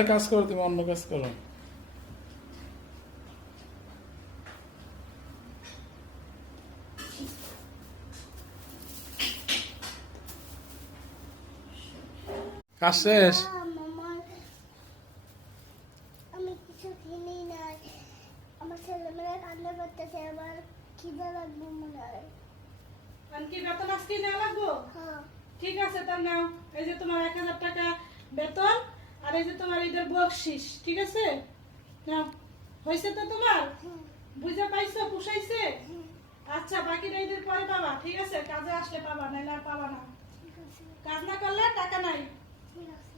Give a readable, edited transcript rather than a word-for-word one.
আরে কাজ করো, তুমি অন্য কাজ করো। কাজ শেষ? আমি কিছু কিনি নাই, আমার ছেলেমেয়েরা কান্না করতেছে, আমার খিদে লাগবে মনে হয়। কি বেতন আজকে নেওয়া লাগবো? হ্যাঁ। ঠিক আছে, তার নাও। এই যে তোমার 1000 টাকা বেতন, আর এই যে তোমার ঈদের বকশিস। ঠিক আছে, নাও। হয়েছে তো তোমার? বুঝা পাইছো? পুষাইছে? আচ্ছা, বাকিটা ঈদের পরে পাবা। ঠিক আছে, কাজে আসলে পাবা, নাইলে আর পাবা না। ঠিক আছে, কাজ না করলে টাকা নাই। ঠিক আছে।